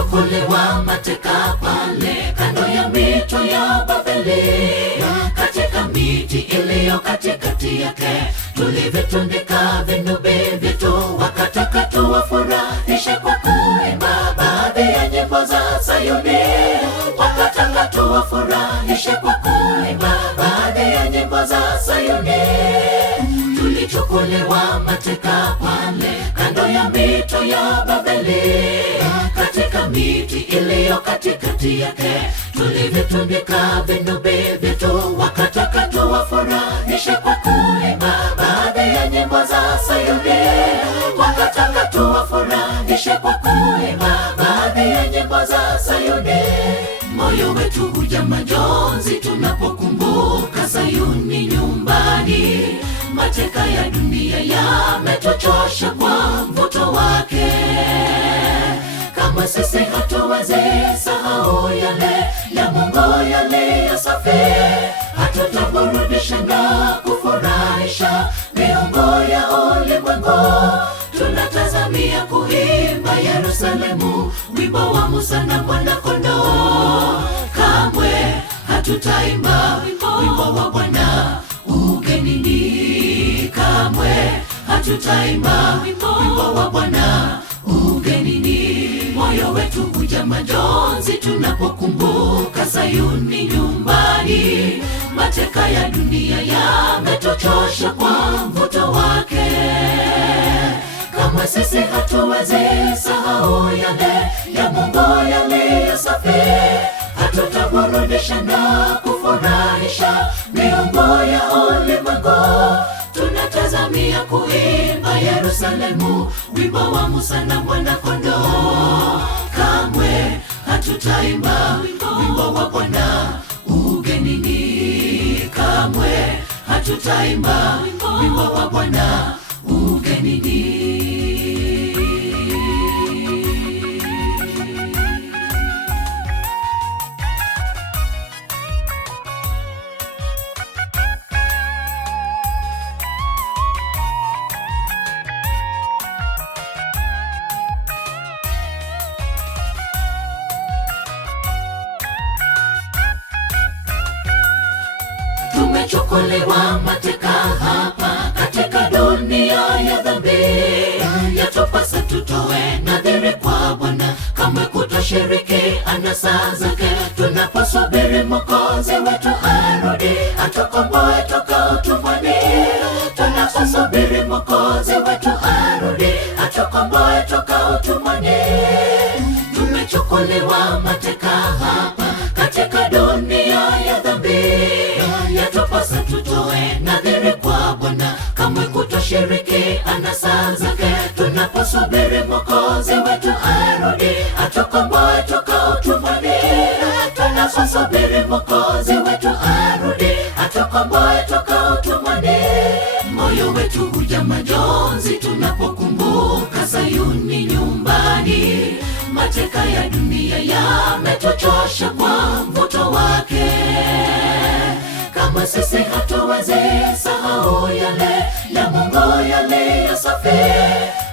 tumechukuliwa mateka pale kando ya mito ya Babeli, katika miti iliyo katikati yake tulivyotundika vinubi vyetu, wakataka tuwafurahishe kwa kuimba baadhi ya nyimbo za Sayuni, wakataka tuwafurahishe kwa kuimba baadhi ya nyimbo za Sayuni. Tulichukuliwa mateka pale kando ya mito ya Babeli, katika miti iliyo katikati yake tulivyotundika vinubi vyetu, wakataka tuwafurahishe kwa kuimba baadhi ya nyimbo za Sayuni, wakataka tuwafurahishe kwa kuimba baadhi ya nyimbo za Sayuni. Moyo wetu huja majonzi tunapokumbuka Sayuni nyumbani, mateka ya dunia yametuchosha kwa mvuto wake. Kama sisi hatuwezi sahau yale ya Mungu yaliyo safi, hatutaburudisha na kufurahisha miungu ya ulimwengu. Tunatazamia kuimba Yerusalemu wimbo wa Musa na Mwana-Kondoo. Kamwe hatutaimba wimbo wa Bwana ugenini, kamwe hatutaimba wimbo wa Bwana ugenini. Moyo wetu huja majonzi tunapokumbuka Sayuni nyumbani, mateka ya dunia yametuchosha kwa mvuto wake. Kama sisi hatuwezi sahau yale ya Mungu yaliyo safi, hatutaburudisha na kufurahisha miungu ya ulimwengu. Tunatazamia kuimba Yerusalemu wimbo wa Musa na Mwana-Kondoo. Kamwe hatutaimba wimbo wa Bwana ugenini, kamwe hatutaimba wimbo wa Bwana ugenini. Tumechukuliwa mateka hapa katika dunia ya dhambi, yatupasa tutoe nadhiri kwa Bwana, kamwe kutoshiriki anasa zake. Tunaposubiri Mwokozi wetu arudi atukomboe toka utumwani, tunaposubiri Mwokozi wetu arudi atukomboe toka utumwani. Tumechukuliwa mateka hapa katika dunia ya dhambi, yatupasa tutoe nadhiri kwa Bwana, kamwe kutoshiriki anasa zake. Tunaposubiri Mwokozi wetu arudi atukomboe toka utumwani, tunaposubiri Mwokozi wetu arudi atukomboe toka utumwani. Moyo wetu huja majonzi tunapokumbuka Sayuni nyumbani, mateka ya dunia yametuchosha kwa mvuto wake. Kama sisi hatuwezi sahau yale ya Mungu yaliyo safi,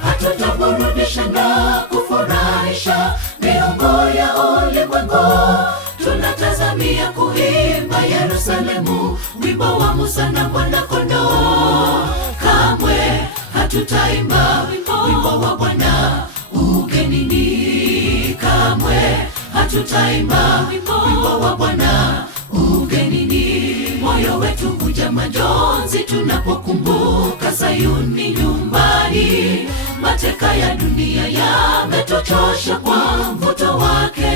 hatutaburudisha na kufurahisha miungu ya ulimwengu. Tunatazamia kuimba Yerusalemu wimbo wa Musa na Mwana-Kondoo. Kamwe hatutaimba wimbo wa Bwana ugenini, kamwe hatutaimba wimbo wa Bwana ugenini. Moyo wetu huja majonzi tunapokumbuka Sayuni nyumbani, mateka ya dunia yametuchosha kwa mvuto wake.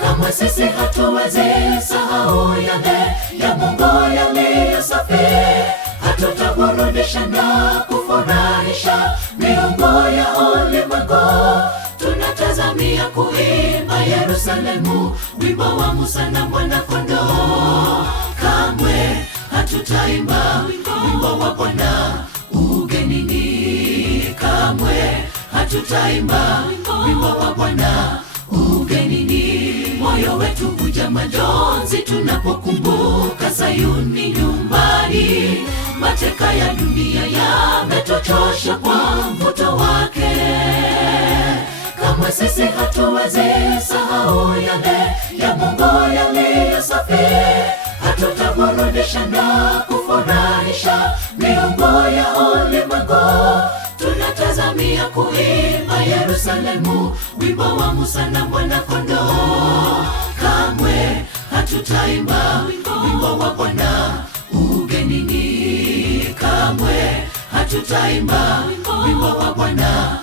Kama sisi hatuwezi sahau yale ya Mungu yaliyo safi, hatutaburudisha na kufurahisha miungu ya ulimwengu. Tunatazamia kuimba Yerusalemu wimbo wa Musa na Mwana-Kondoo. Kamwe hatutaimba wimbo wa Bwana ugenini, kamwe hatutaimba wimbo wa Bwana ugenini. Moyo wetu huja majonzi tunapokumbuka Sayuni nyumbani, mateka ya dunia yametuchosha kwa mvuto wake. Kama na sisi hatuwezi sahau yale ya Mungu yaliyo safi. Hatutaburudisha na kufurahisha miungu ya ulimwengu. Tunatazamia kuimba Yerusalemu wimbo wa Musa na Mwana-Kondoo. Kamwe hatutaimba wimbo wa Bwana ugenini. Kamwe hatutaimba wimbo wa Bwana